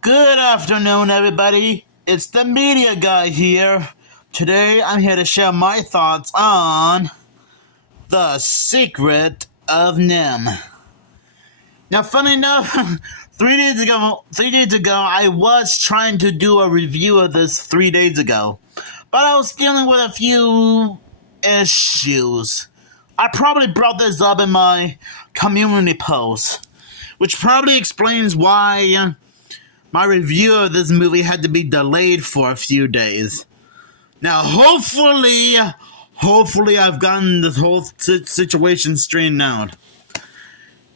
Good afternoon, everybody. It's the media guy here. Today, I'm here to share my thoughts on The Secret of Nimh. Now, funny enough, 3 days ago, I was trying to do a review of this 3 days ago, but I was dealing with a few issues. I probably brought this up in my community post, which probably explains why my review of this movie had to be delayed for a few days. Now, hopefully I've gotten this whole situation straightened out.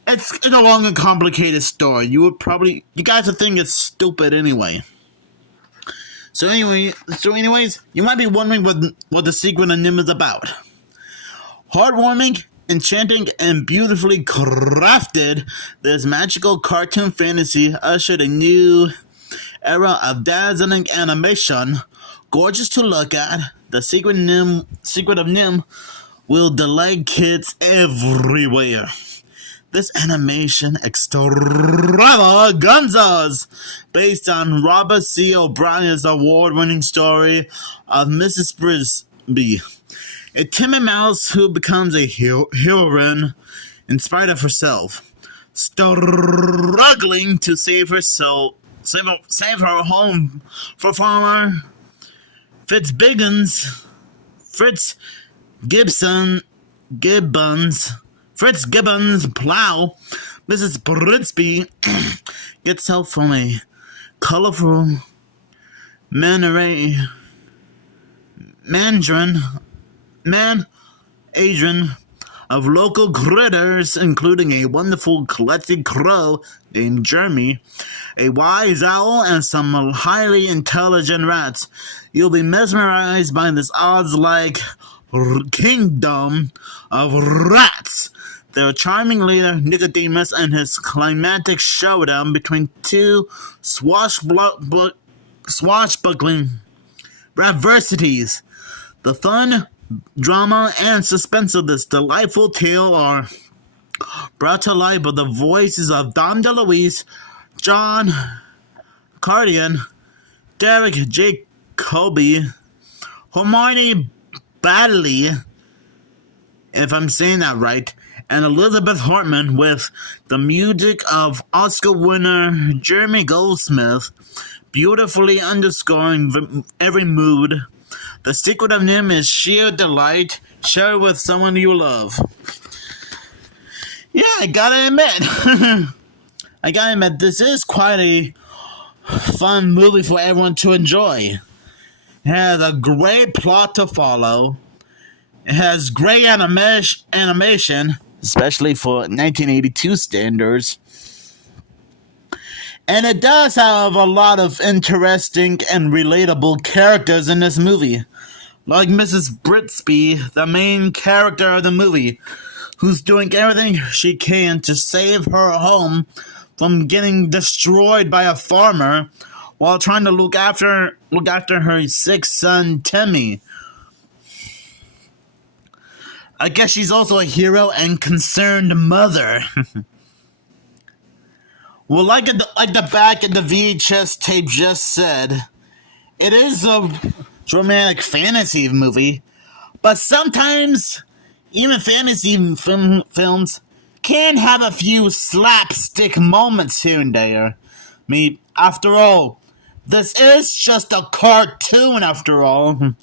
It's a long and complicated story. You guys would think it's stupid anyway. So anyways, you might be wondering what The Secret of Nimh is about. Heartwarming, enchanting, and beautifully crafted, this magical cartoon fantasy ushered a new era of dazzling animation. Gorgeous to look at, The Secret of Nimh will delight kids everywhere. This animation extravaganzas, based on Robert C. O'Brien's award-winning story of Mrs. Brisby, a timid mouse who becomes a heroine in spite of herself, struggling to save her home for farmer Fritz Gibbons plow. Mrs. Brisby gets help from a colorful Adrian of local critters, including a wonderful collected crow named Jeremy, a wise owl, and some highly intelligent rats. You'll be mesmerized by this Oz-like kingdom of rats. Their charming leader, Nicodemus, and his climactic showdown between two swashbuckling adversities. The fun, drama, and suspense of this delightful tale are brought to life by the voices of Dom DeLuise, John Cardigan, Derek Jacobi, Hermione Baddeley, if I'm saying that right, and Elizabeth Hartman, with the music of Oscar winner Jeremy Goldsmith beautifully underscoring every mood. The Secret of Nimh is sheer delight. Share it with someone you love. Yeah, I gotta admit, this is quite a fun movie for everyone to enjoy. It has a great plot to follow. It has great animation, especially for 1982 standards. And it does have a lot of interesting and relatable characters in this movie. Like Mrs. Brisby, the main character of the movie, who's doing everything she can to save her home from getting destroyed by a farmer while trying to look after her sick son, Timmy. I guess she's also a hero and concerned mother. Well, like the back of the VHS tape just said, it is a romantic fantasy movie, but sometimes even fantasy films can have a few slapstick moments here and there. I mean, after all, this is just a cartoon after all.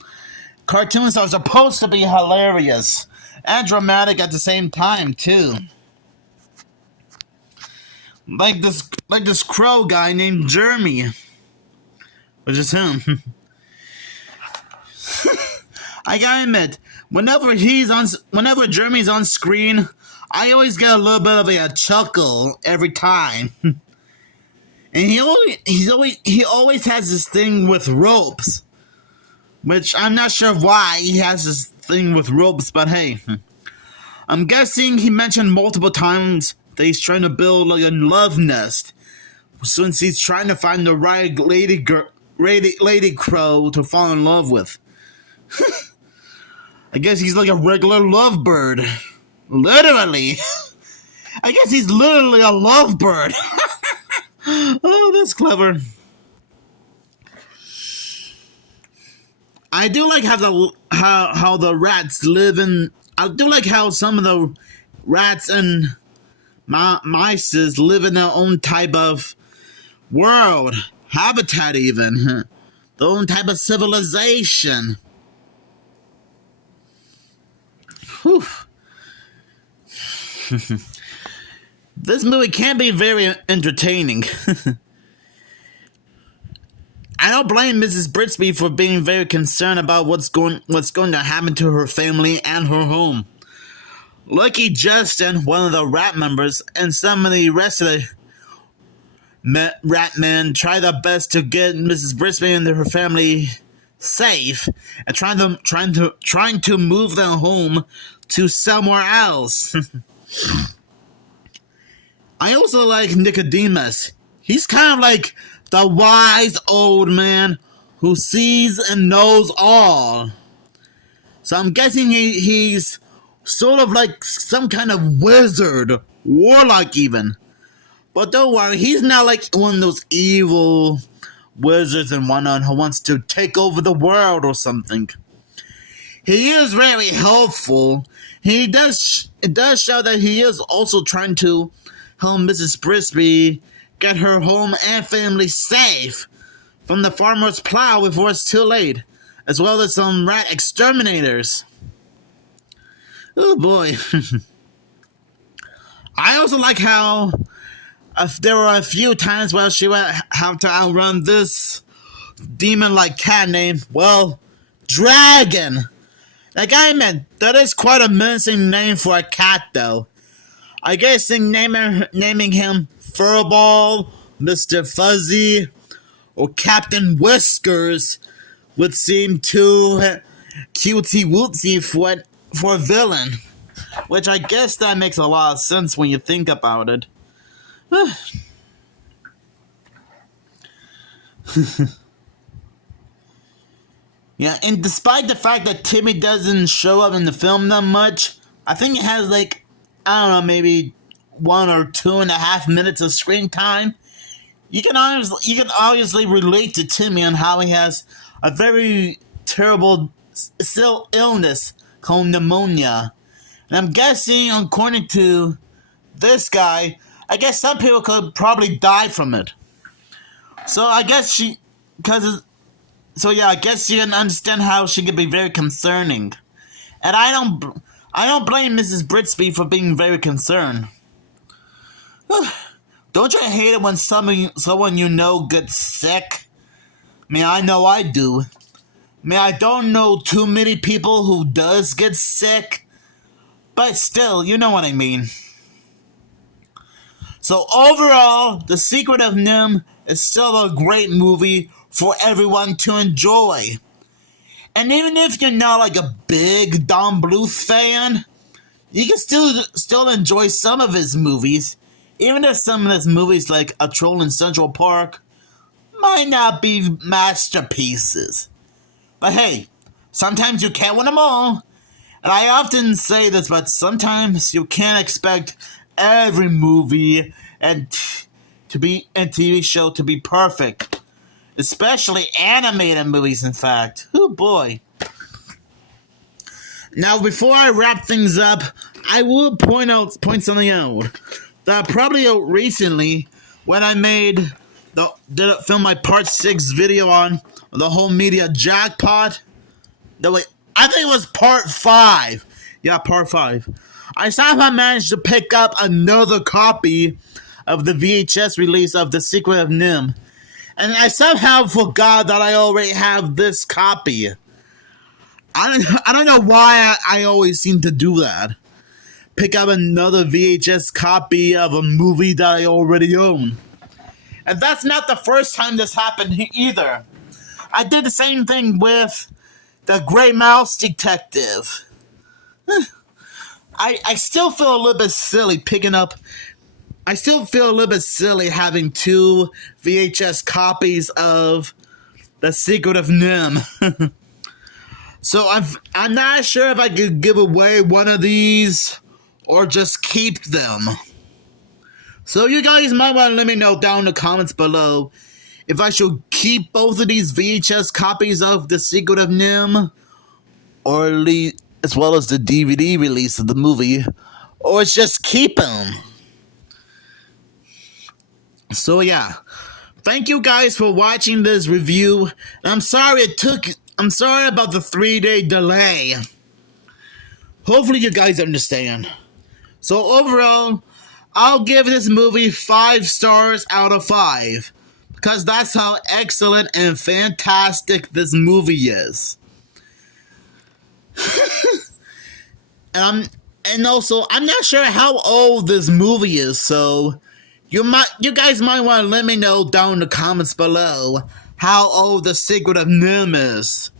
Cartoons are supposed to be hilarious and dramatic at the same time, too. Like this crow guy named Jeremy, which is him. I gotta admit, whenever Jeremy's on screen, I always get a little bit of a chuckle every time. And he always has this thing with ropes, which I'm not sure why he has this thing with ropes, but hey, I'm guessing he mentioned multiple times that he's trying to build like a love nest, since he's trying to find the right lady crow to fall in love with. I guess he's like a regular lovebird. Literally. I guess he's literally a lovebird. Oh, was clever. I do like how the rats live in. I do like how some of the rats and mice live in their own type of world, habitat, even their own type of civilization. Whew. This movie can be very entertaining. I don't blame Mrs. Brisby for being very concerned about what's going to happen to her family and her home. Lucky Justin, one of the rat members, and some of the rest of the rat men try their best to get Mrs. Brisby and her family safe, and trying to move them home to somewhere else. I also like Nicodemus. He's kind of like the wise old man who sees and knows all. So I'm guessing he's sort of like some kind of wizard, warlock even. But don't worry, he's not like one of those evil wizards and whatnot who wants to take over the world or something. He is very helpful. It does show that he is also trying to help Mrs. Brisby get her home and family safe from the farmer's plow before it's too late, as well as some rat exterminators. Oh boy. I also like how there were a few times where she would have to outrun this demon-like cat named, well, Dragon. Like I meant, that is quite a menacing name for a cat, though. I guess naming him Furball, Mr. Fuzzy, or Captain Whiskers would seem too cutesy-wootsy for a villain. Which I guess that makes a lot of sense when you think about it. Yeah, and despite the fact that Timmy doesn't show up in the film that much, I think it has like, I don't know, maybe 1 or 2.5 minutes of screen time. You can obviously relate to Timmy on how he has a very terrible illness called pneumonia. And I'm guessing, according to this guy, I guess some people could probably die from it. So I guess I guess you can understand how she could be very concerning. And I don't blame Mrs. Brisby for being very concerned. Don't you hate it when someone you know gets sick? I mean, I know I do. I mean, I don't know too many people who does get sick, but still, you know what I mean. So overall, The Secret of Nimh is still a great movie for everyone to enjoy. And even if you're not like a big Don Bluth fan, you can still enjoy some of his movies, even if some of his movies like A Troll in Central Park might not be masterpieces. But hey, sometimes you can't win them all. And I often say this, but sometimes you can't expect every movie and TV show to be perfect. Especially animated movies, in fact. Oh boy. Now, before I wrap things up, I will point something out. That probably recently, when I filmed my part 6 video on the whole media jackpot. No, wait, I think it was part 5. Yeah, part 5. I somehow managed to pick up another copy of the VHS release of The Secret of Nimh. And I somehow forgot that I already have this copy. I don't know why I always seem to do that. Pick up another VHS copy of a movie that I already own. And that's not the first time this happened either. I did the same thing with The Great Mouse Detective. I still feel a little bit silly having 2 VHS copies of The Secret of Nimh. So I'm not sure if I could give away one of these or just keep them. So you guys might want to let me know down in the comments below if I should keep both of these VHS copies of The Secret of Nimh, or as well as the DVD release of the movie, or just keep them. So yeah, thank you guys for watching this review. I'm sorry I'm sorry about the 3-day delay. Hopefully you guys understand. So overall, I'll give this movie 5 stars out of 5. Because that's how excellent and fantastic this movie is. And also, I'm not sure how old this movie is, so you guys might want to let me know down in the comments below how old The Secret of Nimh is.